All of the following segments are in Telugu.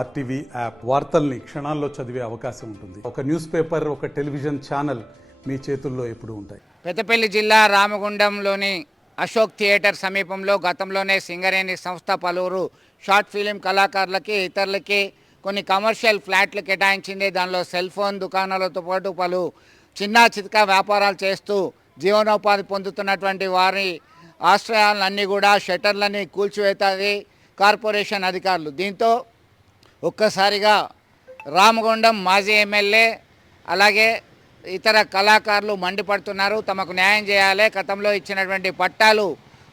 ఆర్టీవీ యాప్ వార్తల్ని క్షణాల్లో చదివే అవకాశం ఉంటుంది. ఒక న్యూస్ పేపర్, ఒక టెలివిజన్ ఛానల్ మీ చేతుల్లో ఎప్పుడూ ఉంటాయి. పెద్దపల్లి జిల్లా రామగుండంలోని అశోక్ థియేటర్ సమీపంలో గతంలోనే సింగరేణి సంస్థ పలువురు షార్ట్ ఫిలిం కళాకారులకి ఇతరులకి కొన్ని కమర్షియల్ ఫ్లాట్లు కేటాయించింది. దానిలో సెల్ ఫోన్ దుకాణాలతో పాటు పలు చిన్న చితకా వ్యాపారాలు చేస్తూ జీవనోపాధి పొందుతున్నటువంటి వారి ఆశ్రయాలన్నీ కూడా షట్టర్లని కూల్చివేతాది కార్పొరేషన్ అధికారులు. దీంతో ఒక్కసారిగా రామగుండం మాజీ ఎమ్మెల్యే అలాగే ఇతర కళాకారులు మండిపడుతున్నారు. తమకు న్యాయం చేయాలి, గతంలో ఇచ్చినటువంటి పట్టాలు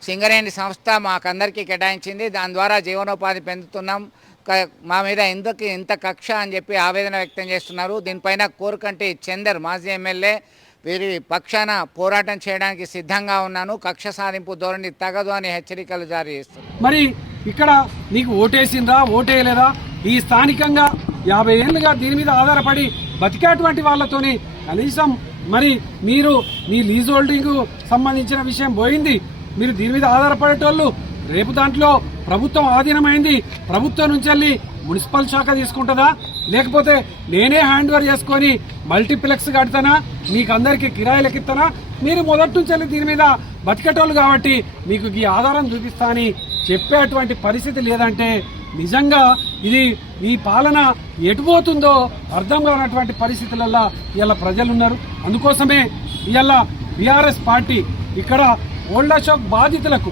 సింగరేణి సంస్థ మాకందరికీ కేటాయించింది, దాని ద్వారా జీవనోపాధి పొందుతున్నాం, మా మీద ఎందుకు ఇంత కక్ష అని చెప్పి ఆవేదన వ్యక్తం చేస్తున్నారు. దీనిపైన కోరుకంటి చందర్ మాజీ ఎమ్మెల్యే వీరి పక్షాన పోరాటం చేయడానికి సిద్ధంగా ఉన్నాను, కక్ష సాధింపు ధోరణి తగదు అని హెచ్చరికలు జారీ చేస్తున్నారు. మరి ఇక్కడ నీకు ఓటేసిందా ఓటేయలేదా, ఈ స్థానికంగా 50 ఏళ్ళుగా దీని మీద ఆధారపడి బతికేటువంటి వాళ్ళతోని కనీసం మరి మీరు మీ లీజ్ హోల్డింగ్ సంబంధించిన విషయం పోయింది, మీరు దీని మీద ఆధారపడేటోళ్ళు రేపు దాంట్లో ప్రభుత్వం ఆధీనమైంది, ప్రభుత్వం నుంచి వెళ్ళి మున్సిపల్ శాఖ తీసుకుంటుందా, లేకపోతే నేనే హ్యాండ్ ఓవర్ చేసుకొని మల్టీప్లెక్స్ కడతానా, మీకు అందరికీ కిరాయిలకు ఇస్తానా, మీరు మొదటి నుంచి వెళ్ళి దీని మీద బతికేటోళ్ళు కాబట్టి మీకు ఈ ఆధారం చూపిస్తా అని చెప్పేటువంటి పరిస్థితి లేదంటే నిజంగా ఇది ఈ పాలన ఎటుపోతుందో అర్థం కానటువంటి పరిస్థితులలో ఇలా ప్రజలు ఉన్నారు. అందుకోసమే ఇలా బీఆర్ఎస్ పార్టీ ఇక్కడ ఓల్డ్ అశోక్ బాధితులకు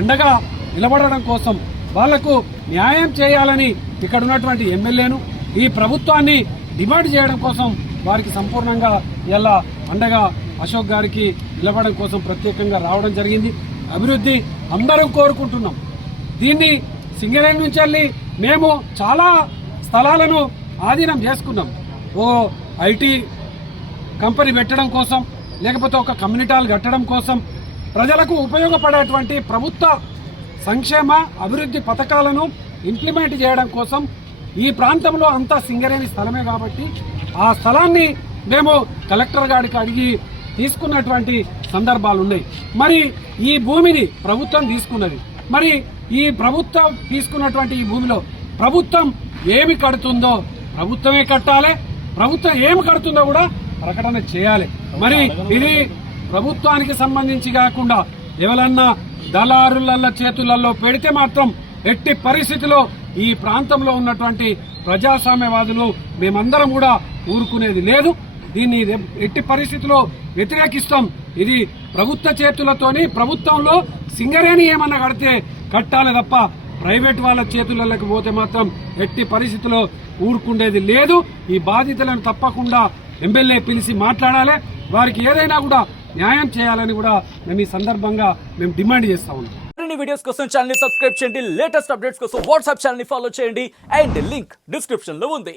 అండగా నిలబడడం కోసం వాళ్లకు న్యాయం చేయాలని ఇక్కడ ఉన్నటువంటి ఎమ్మెల్యేను ఈ ప్రభుత్వాన్ని డిమాండ్ చేయడం కోసం వారికి సంపూర్ణంగా ఇలా అండగా అశోక్ గారికి నిలబడడం కోసం ప్రత్యేకంగా రావడం జరిగింది. అభివృద్ధి అందరం కోరుకుంటున్నాం. దీన్ని సింగరేణి నుంచి వెళ్ళి మేము చాలా స్థలాలను ఆధీనం చేసుకున్నాం. ఓ ఐటీ కంపెనీ పెట్టడం కోసం, లేకపోతే ఒక కమ్యూనిటీ హాల్ కట్టడం కోసం, ప్రజలకు ఉపయోగపడేటువంటి ప్రభుత్వ సంక్షేమ అభివృద్ధి పథకాలను ఇంప్లిమెంట్ చేయడం కోసం ఈ ప్రాంతంలో అంతా సింగరేణి స్థలమే కాబట్టి ఆ స్థలాన్ని మేము కలెక్టర్ గారికి అడిగి తీసుకున్నటువంటి సందర్భాలు ఉన్నాయి. మరి ఈ భూమిని ప్రభుత్వం తీసుకున్నది, మరి ఈ ప్రభుత్వం తీసుకున్నటువంటి ఈ భూమిలో ప్రభుత్వం ఏమి కడుతుందో ప్రభుత్వమే కట్టాలి, ప్రభుత్వం ఏమి కడుతుందో కూడా ప్రకటన చేయాలి. మరి ఇది ప్రభుత్వానికి సంబంధించి కాకుండా ఎవరన్నా దళారుల చేతులలో పెడితే మాత్రం ఎట్టి పరిస్థితిలో ఈ ప్రాంతంలో ఉన్నటువంటి ప్రజాస్వామ్యవాదులు మేమందరం కూడా ఊరుకునేది లేదు. దీన్ని ఎట్టి పరిస్థితిలో వ్యతిరేకిస్తాం. ఇది ప్రభుత్వ చేతులతోని ప్రభుత్వంలో సింగరేణి ఏమన్నా కడితే కట్టాలి తప్ప ప్రైవేట్ వాళ్ళ చేతులలోకి పోతే మాత్రం ఎట్టి పరిస్థితిలో ఊరుకుండేది లేదు. ఈ బాధితులను తప్పకుండా ఎమ్మెల్యే పిలిచి మాట్లాడాలి, వారికి ఏదైనా కూడా న్యాయం చేయాలని కూడా మేము ఈ సందర్భంగా మేము డిమాండ్ చేస్తా ఉన్నాం. మరిన్ని వీడియోస్ కోసం ఛానల్ ని సబ్స్క్రైబ్ చేయండి, లేటెస్ట్ అప్డేట్స్ కోసం వాట్సాప్ ఛానల్ ని ఫాలో చేయండి అండ్ లింక్ డిస్క్రిప్షన్ లో ఉంది.